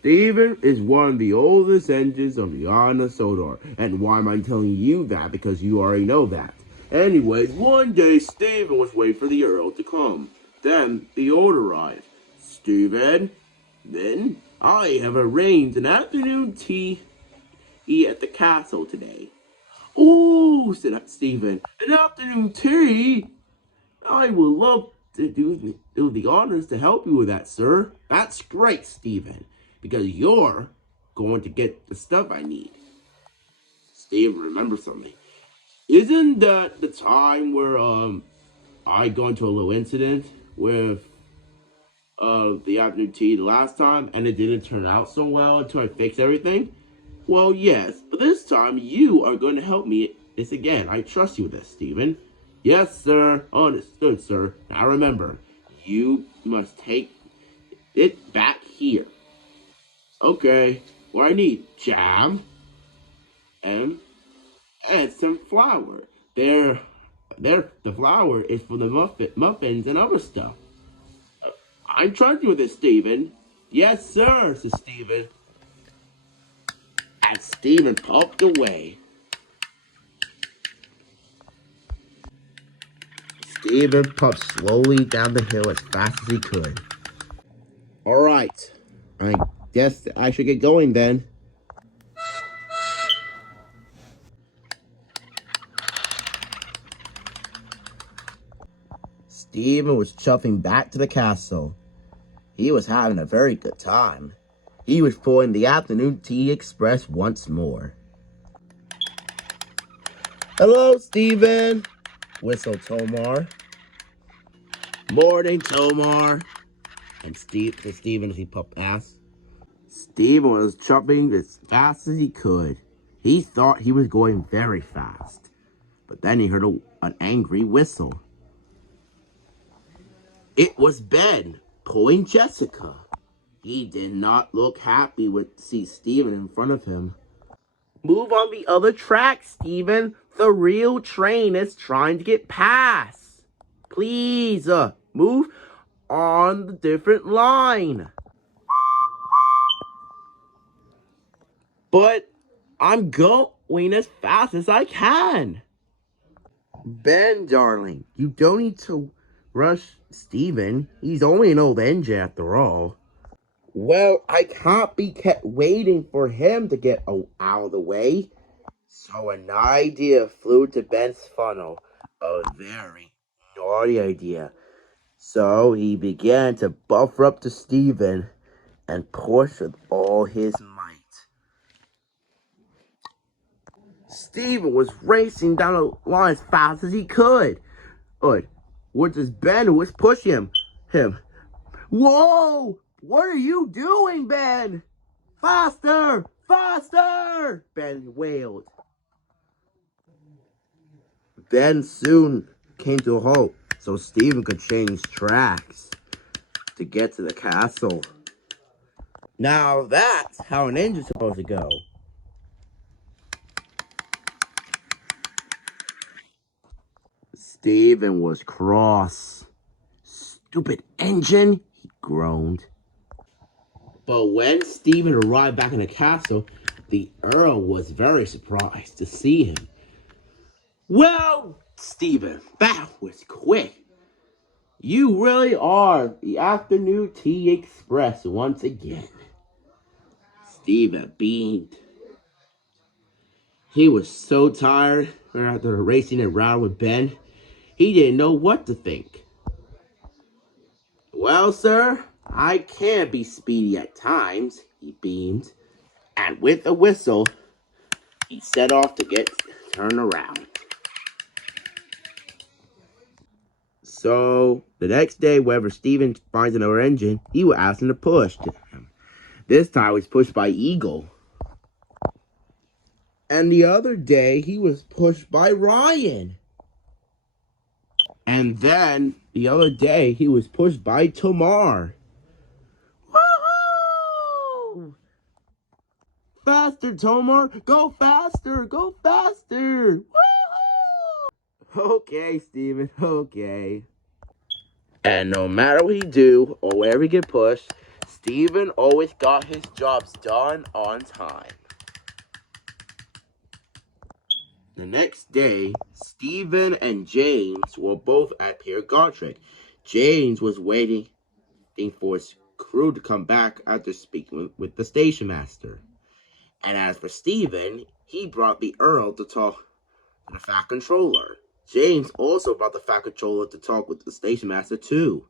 Steven is one of the oldest engines on the Anna Sodor. And why am I telling you that? Because you already know that. Anyways, one day Steven was waiting for the Earl to come. Then the Old arrived. Steven, then I have arranged an afternoon tea at the castle today. Oh, said Steven, an afternoon tea? I would love to do the honors to help you with that, sir. That's great, Steven, because you're going to get the stuff I need. Steven, remember something. Isn't that the time where I got into a little incident with the afternoon tea the last time and it didn't turn out so well until I fixed everything? Well, yes, but this time you are going to help me this again. I trust you with this, Steven. Yes, sir. Understood, sir. Now remember, you must take it back here. Okay. What I need? Jam and some flour. The flour is for the muffins and other stuff. I'm trusting you with this, Steven. Yes, sir, says Steven. And Steven popped away. Steven puffed slowly down the hill as fast as he could. Alright, I guess I should get going then. Steven was chuffing back to the castle. He was having a very good time. He was pulling the afternoon tea express once more. Hello, Steven, whistled Tomar. Morning, Tomar. And Steven as he asked. Steven was chuffing as fast as he could. He thought he was going very fast. But then he heard an angry whistle. It was Ben pulling Jessica. He did not look happy to see Steven in front of him. Move on the other track, Steven. The real train is trying to get past. Please, move on the different line. But I'm going as fast as I can. Ben, darling, you don't need to rush Steven. He's only an old engine after all. Well, I can't be kept waiting for him to get out of the way. So an idea flew to Ben's funnel. A very naughty idea. So he began to buffer up to Steven and push with all his might. Steven was racing down the line as fast as he could. Which is Ben who was pushing him. Whoa! What are you doing, Ben? Faster! Faster! Ben wailed. Ben soon came to a halt so Steven could change tracks to get to the castle. Now that's how an engine's supposed to go. Steven was cross. Stupid engine, he groaned. But when Steven arrived back in the castle, the Earl was very surprised to see him. Well, Steven, that was quick. You really are the afternoon tea express once again. Steven beamed. He was so tired after racing around with Ben, he didn't know what to think. Well, sir, I can be speedy at times, he beamed. And with a whistle, he set off to get turned around. So, the next day, whenever Steven finds another engine, he will ask him to push to him. This time, he was pushed by Eagle. And the other day, he was pushed by Ryan. And then, the other day, he was pushed by Tomar. Woohoo! Faster, Tomar! Go faster! Go faster! Woohoo! Okay, Steven, okay. And no matter what he do, or wherever he get pushed, Stephen always got his jobs done on time. The next day, Stephen and James were both at Pier Godric. James was waiting for his crew to come back after speaking with the station master. And as for Stephen, he brought the Earl to talk to the Fat Controller. James also brought the Fat Controller to talk with the station master too.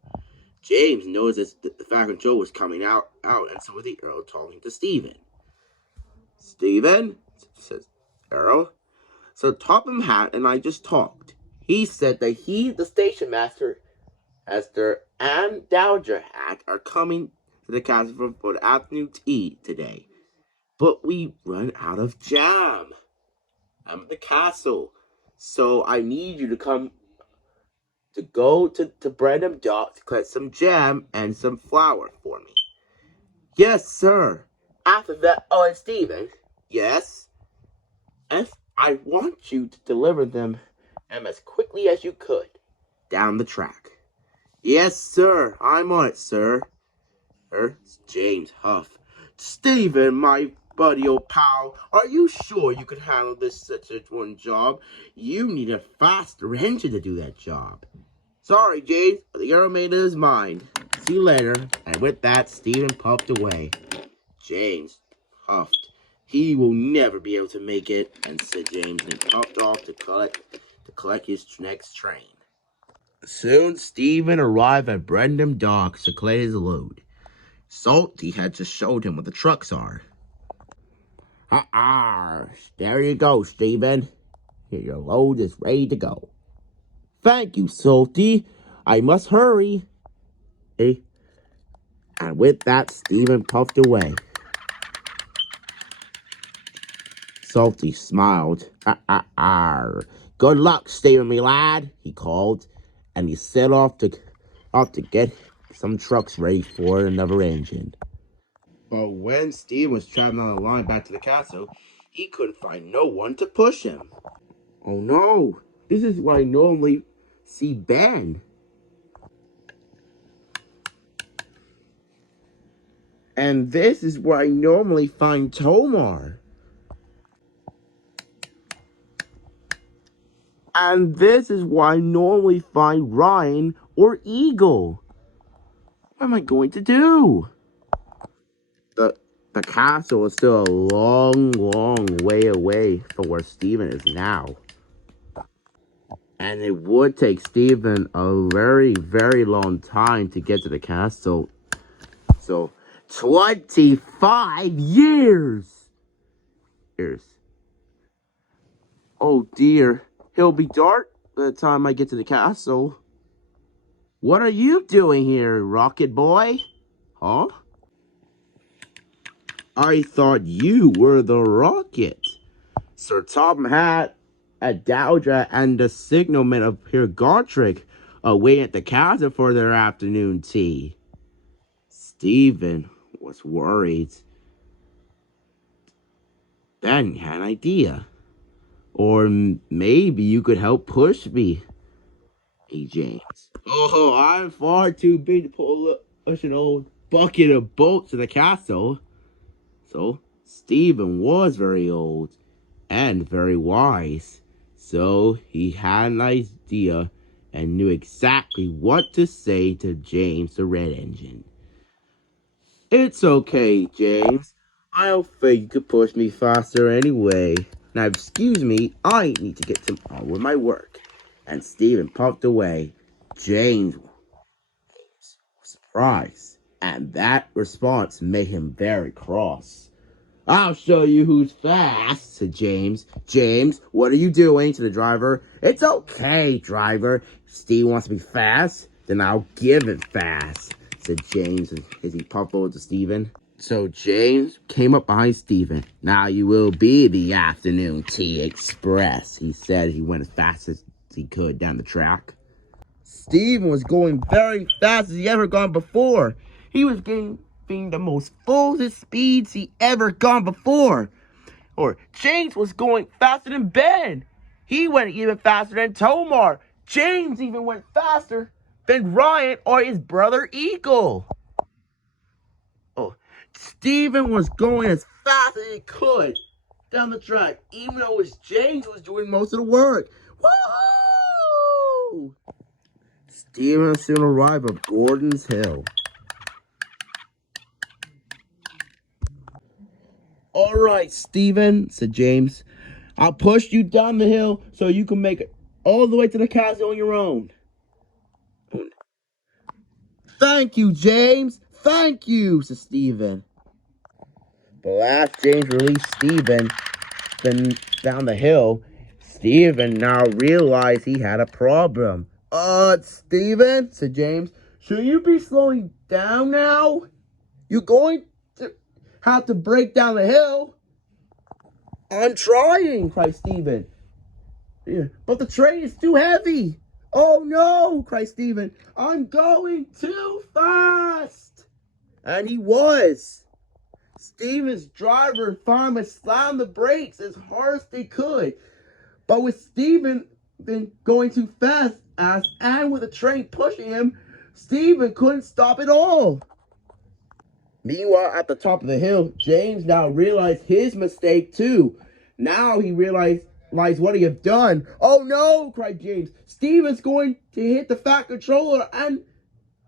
James noticed that the Fat Controller was coming out, and so was the Earl talking to Stephen. Stephen, says Earl, so Topham Hatt and I just talked. He said that the station master, Esther, and Dowager Hat are coming to the castle for the afternoon tea today. But we run out of jam. I'm at the castle. So I need you to go to Brandon Dock to collect some jam and some flour for me. Yes, sir. After that, and Stephen. Yes? I want you to deliver them as quickly as you could down the track. Yes, sir. I'm on it, sir. James Huff. Stephen, my buddy old pal, are you sure you can handle such one job? You need a faster engine to do that job. Sorry, James, the Earl made his mind. See you later. And with that, Stephen puffed away. James huffed. He will never be able to make it, and said James, and puffed off to collect his next train. Soon, Stephen arrived at Brendam Docks to collect his load. Salty had just showed him what the trucks are. There you go, Stephen. Here, your load is ready to go. Thank you, Salty. I must hurry. And with that, Stephen puffed away. Salty smiled. Good luck, Stephen, me lad, he called, and he set off to get some trucks ready for another engine. But when Steve was traveling on the line back to the castle, he couldn't find no one to push him. Oh no, this is where I normally see Ben. And this is where I normally find Tomar. And this is where I normally find Ryan or Eagle. What am I going to do? The castle is still a long, long way away from where Stephen is now. And it would take Stephen a very, very long time to get to the castle. So, 25 years! Oh dear, it'll be dark by the time I get to the castle. What are you doing here, Rocket Boy? Huh? I thought you were the Rocket. Sir Topham Hatt, a Dowager, and the signalman of Pier Godric away at the castle for their afternoon tea. Stephen was worried. Ben had an idea. Or maybe you could help push me. Hey, James. Oh, I'm far too big to push an old bucket of bolts to the castle. So, Stephen was very old and very wise. So, he had an idea and knew exactly what to say to James the Red Engine. It's okay, James. I don't think you could push me faster anyway. Now, excuse me, I need to get on with my work. And Stephen puffed away. James was surprised, and that response made him very cross. I'll show you who's fast, said James. James, what are you doing? To the driver. It's okay, driver. If Steve wants to be fast, then I'll give it fast, said James as he puffed over to Stephen. So James came up behind Stephen. Now you will be the afternoon tea express, he said. He went as fast as he could down the track. Stephen was going very fast as he ever gone before. He was getting the most fullest speeds he ever gone before. Or James was going faster than Ben. He went even faster than Tomar. James even went faster than Ryan or his brother Eagle. Steven was going as fast as he could down the track, even though it was James who was doing most of the work. Woo! Steven soon arrived at Gordon's Hill. All right, Steven, said James. I'll push you down the hill so you can make it all the way to the castle on your own. Thank you, James. Thank you, said Steven. But as James released Steven down the hill, Steven now realized he had a problem. Steven, said James, should you be slowing down now? You're going to have to break down the hill. I'm trying, cried Steven. Yeah, but the train is too heavy. Oh no, cried Steven. I'm going too fast. And he was. Steven's driver and fireman slammed the brakes as hard as they could. But with Steven going too fast and with the train pushing him, Steven couldn't stop at all. Meanwhile, at the top of the hill, James now realized his mistake too. Now he realized what he had done. Oh no, cried James. Steven's going to hit the fat controller and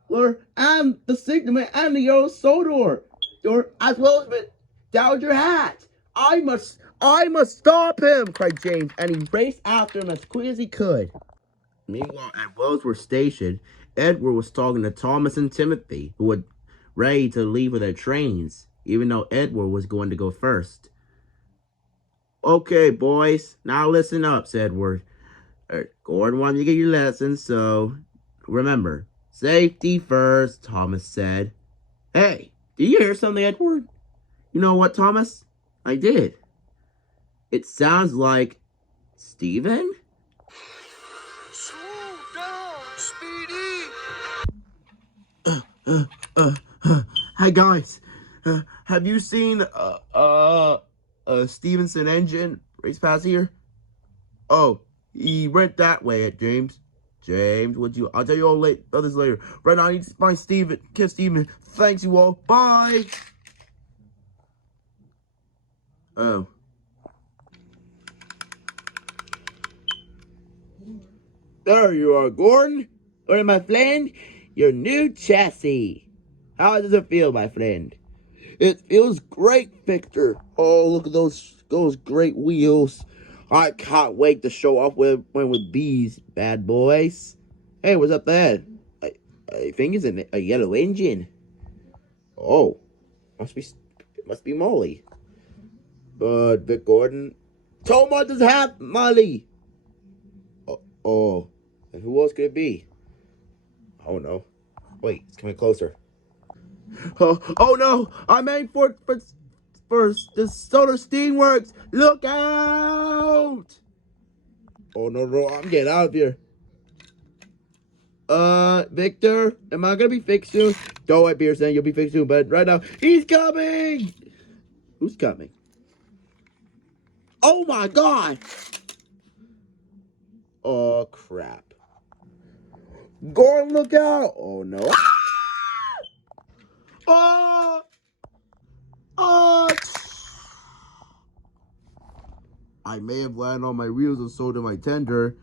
the signalman and the yellow Sodor, as well as the Dowager hat. I must stop him, cried James, and he raced after him as quick as he could. Meanwhile, at Wellsworth Station, Edward was talking to Thomas and Timothy, who were ready to leave with their trains, even though Edward was going to go first. Okay, boys, now listen up, said Edward. Gordon wanted you to get your lessons, so remember, safety first, Thomas said. Hey, did you hear something, Edward? You know what, Thomas? I did. It sounds like Steven? Slow down, Speedy! Hey guys, have you seen Stevenson engine race past here? Oh, he went that way at James. James, I'll tell you all this later. Right now, I need to find Steven. Kiss Steven. Thanks you all. Bye. Oh. There you are, Gordon. Or my friend, your new chassis. How does it feel, my friend? It feels great, Victor. Oh, look at those great wheels. I can't wait to show off with these bad boys. Hey, what's up there? I think it's a yellow engine. Oh, must be Molly. But Vic Gordon, Toma doesn't have Molly. Oh, and who else could it be? Oh no. Wait, it's coming closer. Oh no! I'm aiming for the Sodor Steamworks! Look out! Oh no, I'm getting out of here. Victor, am I gonna be fixed soon? Don't worry, Pearson, you'll be fixed soon, but right now, he's coming! Who's coming? Oh my god! Oh crap. Gordon, look out! Oh no. Oh! Oh! I may have landed on my wheels and sold in my tender,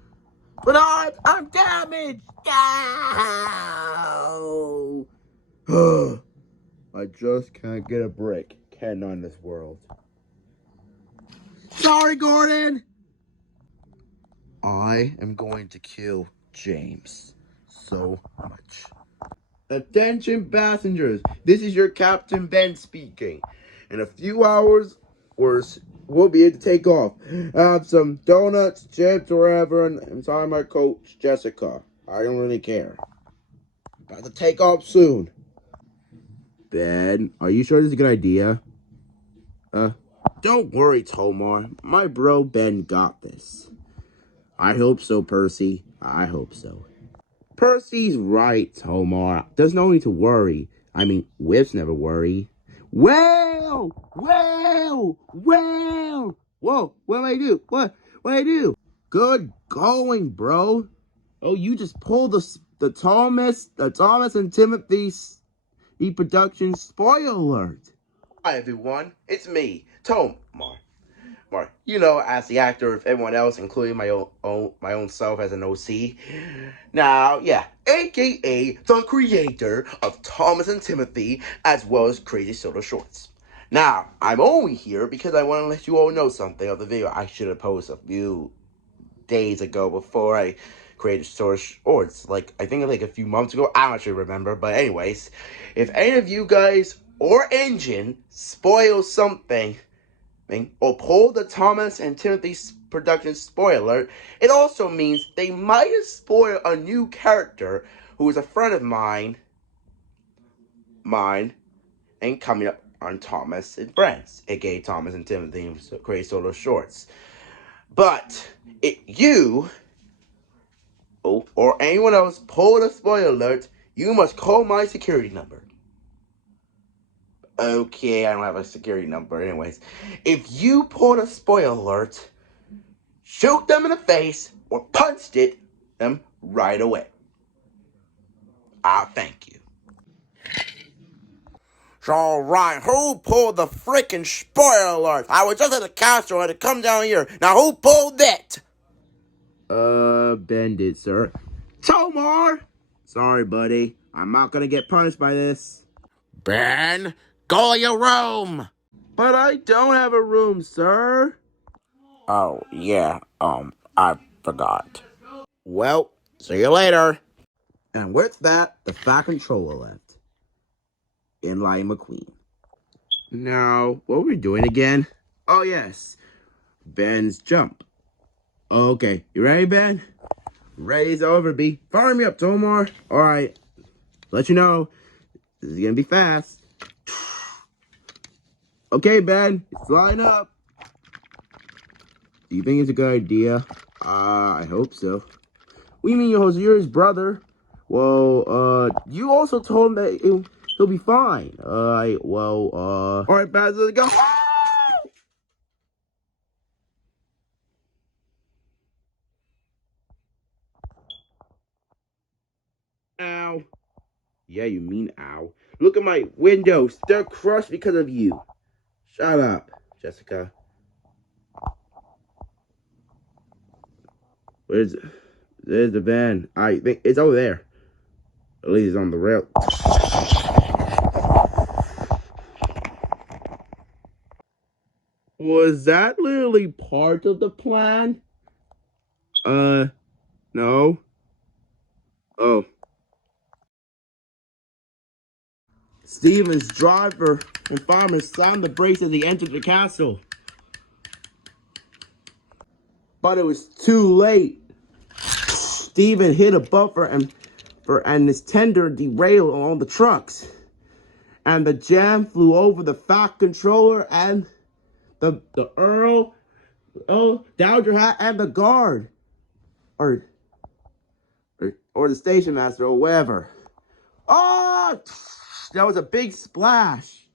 but I'm damaged! Ow! I just can't get a break. Can on this world. Sorry, Gordon! I am going to kill James so much. Attention passengers, this is your Captain Ben speaking. In a few hours, we'll be able to take off. I have some donuts, chips, whatever, and inside my coach, Jessica. I don't really care. About to take off soon. Ben, are you sure this is a good idea? Don't worry, Tomar. My bro Ben got this. I hope so, Percy. I hope so. Percy's right, Tomar. There's no need to worry. I mean, whips never worry. Well! Whoa! What do I do? What do I do? Good going, bro. Oh, you just pulled the Thomas and Timothy production spoiler alert. Hi everyone, it's me, Tom Mark. You know, as the actor of everyone else, including my own self as an OC. Now, yeah, aka the creator of Thomas and Timothy, as well as Crazy Sodor Shorts. Now, I'm only here because I want to let you all know something of the video I should have posted a few days ago before I created Sodor Shorts. I think like a few months ago. I don't actually remember. But anyways, if any of you guys or engine spoil something or pull the Thomas and Timothy production spoiler, it also means they might have spoiled a new character who is a friend of mine, and coming up on Thomas and Friends, aka Thomas and Timothy and Crazy Solo Shorts. But if you or anyone else pull the spoiler alert, you must call my security number. Okay, I don't have a security number. Anyways, if you pull a spoiler alert, shoot them in the face or punch them right away. I'll thank you. So, Ryan, who pulled the freaking spoiler alert? I was just at the castle and I had to come down here. Now, who pulled it? Ben did, sir. Tomar! Sorry, buddy. I'm not gonna get punished by this. Ben, go to your room! But I don't have a room, sir. Oh, yeah, I forgot. Well, see you later. And with that, the Fat Controller left. In Lion McQueen. Now, what were we doing again? Oh, yes. Ben's jump. Okay, you ready, Ben? Ready's over, B. Fire me up, Tomar. Alright. Let you know. This is gonna be fast. Okay, Ben. It's line up. Do you think it's a good idea? I hope so. What do you mean, you're his brother? Well, you also told him that he'll be fine. Alright, Baz, let's go. Ow. Yeah, you mean ow. Look at my windows. They're crushed because of you. Shut up, Jessica. There's the van. I think it's over there. At least it's on the rail. Was that literally part of the plan? No. Oh. Steven's driver and farmer slammed the brakes as he entered the castle. But it was too late. Steven hit a buffer and his tender derailed on the trucks. And the jam flew over the Fat Controller and the Earl, Dowager Hat, and the guard. Or the station master, or whatever. Oh! That was a big splash.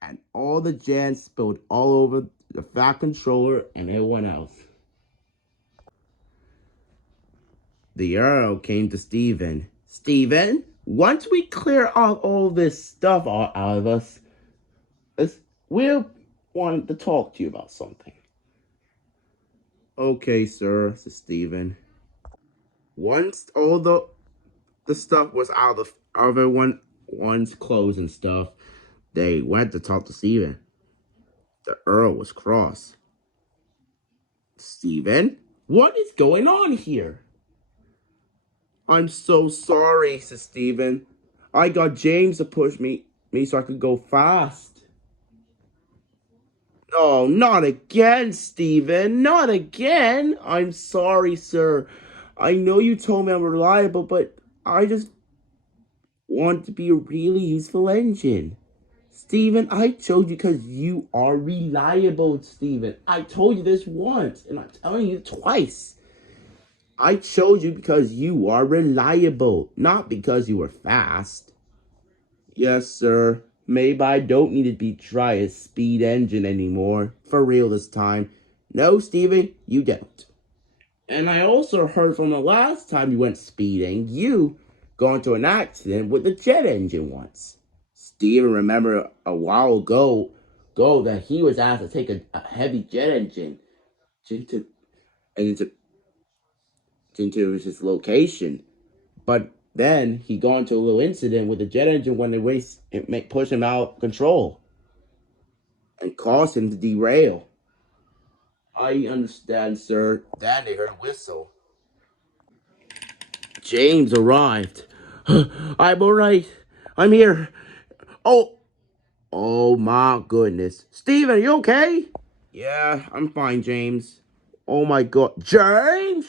And all the jam spilled all over the Fat Controller and everyone else. The Earl came to Steven. Steven, once we clear out all this stuff out of us, we'll want to talk to you about something. Okay, sir, said Steven. Once all the stuff was out of everyone's clothes and stuff, they went to talk to Steven. The Earl was cross. Steven, what is going on here? I'm so sorry, said Steven. I got James to push me so I could go fast. Oh, not again, Steven. Not again. I'm sorry, sir. I know you told me I'm reliable, but I just want to be a really useful engine. Steven, I chose you because you are reliable, Steven. I told you this once, and I'm telling you twice. I chose you because you are reliable, not because you are fast. Yes, sir. Maybe I don't need to be try a speed engine anymore. For real this time. No, Steven, you don't. And I also heard from the last time you went speeding, you got into an accident with the jet engine once. Steven remembered a while ago that he was asked to take a heavy jet engine into into his location, but then he got into a little incident with the jet engine when it pushed him out of control and caused him to derail. I understand, sir. Then they heard a whistle. James arrived. I'm alright. I'm here. Oh my goodness. Steven, are you okay? Yeah, I'm fine, James. Oh my god. James?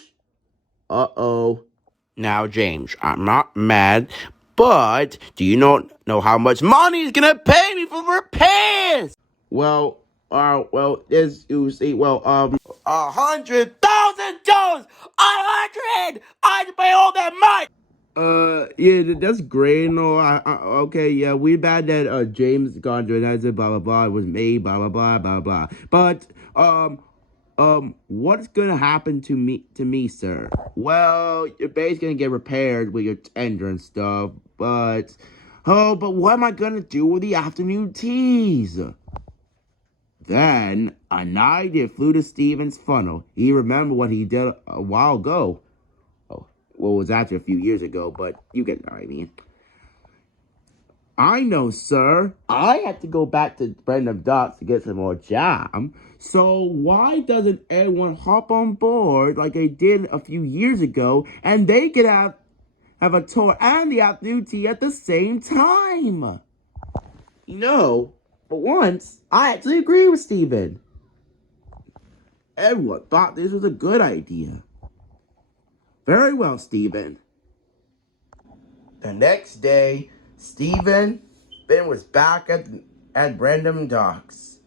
Uh-oh. Now, James, I'm not mad, but do you not know how much money he's gonna pay me for repairs? There's, you see, $100,000! I pay all that money! Yeah, that's great. No, okay, yeah, we bad that, James Gondry, that's it, blah, blah, blah, it was me, blah, blah, blah, blah, blah. But, what's gonna happen to me, sir? Well, your base's gonna get repaired with your tender and stuff, but what am I gonna do with the afternoon teas? Then an idea flew to Steven's funnel. He remembered what he did a while ago. Oh, well, it was actually a few years ago, but you get what I mean. I know, sir. I had to go back to Brandon Docks to get some more jam. So why doesn't everyone hop on board like they did a few years ago, and they could have a tour and the afternoon tea at the same time? For once, I actually agree with Steven. Everyone thought this was a good idea. Very well, Steven. The next day, Ben was back at Brandon Docks.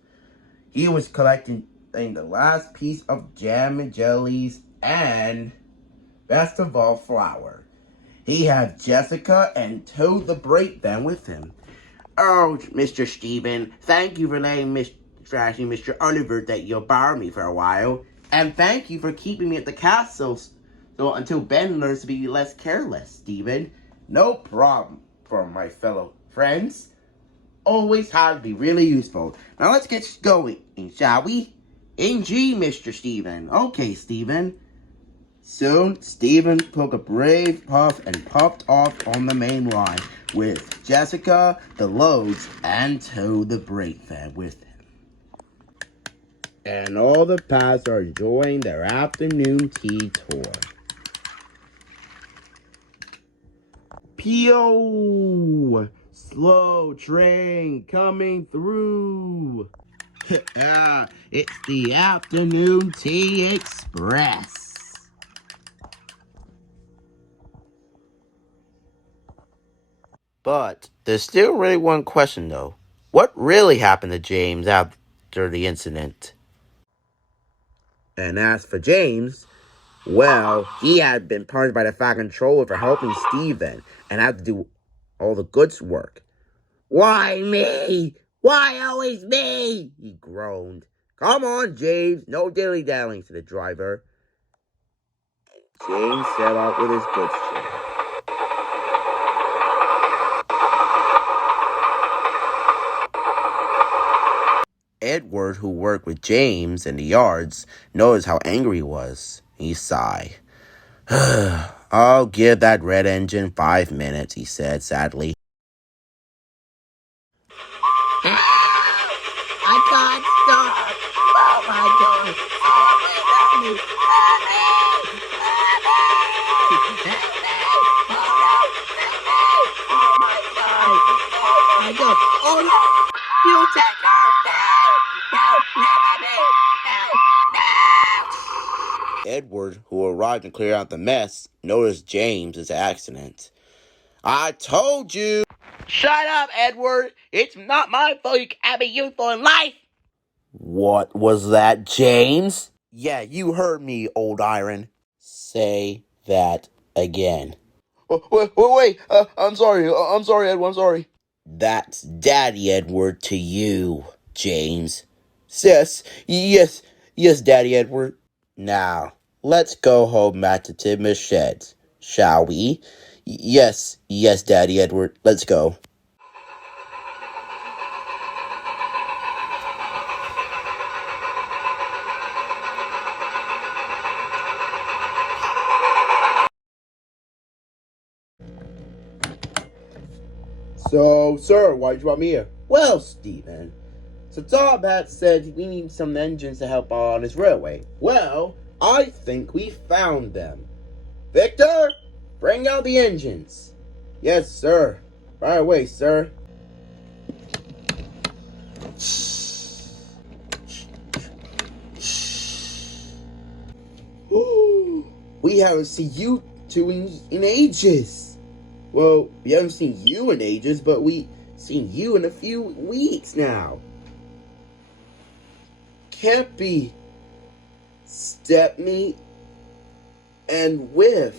He was collecting the last piece of jam and jellies and, best of all, flour. He had Jessica and Toad the Brakeman with him. Oh, Mr. Steven, thank you for letting Mr. Oliver that you'll borrow me for a while. And thank you for keeping me at the castle until Ben learns to be less careless, Steven. No problem for my fellow friends. Always had to be really useful. Now let's get going, shall we? In G, Mr. Steven. Okay, Steven. Soon, Steven took a brave puff and puffed off on the main line with Jessica, the loads, and Toad the Brakeman with him. And all the paths are enjoying their afternoon tea tour. Pew! Slow train coming through. It's the Afternoon Tea Express. But there's still really one question, though. What really happened to James after the incident? And as for James, well, he had been punished by the Fat Controller for helping Steven and had to do all the good work. Why me? Why always me? He groaned. Come on, James. No dilly-dallying, to the driver. And James set out with his goods train. Edward, who worked with James in the yards, noticed how angry he was. He sighed. I'll give that red engine 5 minutes, he said sadly. I can't stop. Oh my God. Help me. Oh my God. Oh no. You take off. No. Edward, who arrived and cleared out the mess, noticed James's accident. I told you. Shut up, Edward. It's not my fault you can't be useful in life. What was that, James? Yeah, you heard me, old iron. Say that again. Wait. I'm sorry. I'm sorry, Edward. I'm sorry. That's Daddy Edward to you, James. Yes, Daddy Edward. Now, let's go home back to Tim's sheds, shall we? Yes, Daddy Edward, let's go. So, sir, why'd you want me here? Well, Stephen, so Top Hat said we need some engines to help on his railway. Well, I think we found them. Victor, bring out the engines. Yes, sir. Right away, sir. We haven't seen you two in ages. Well, we haven't seen you in ages, but we seen you in a few weeks now. Can't be Stepney and Whiff.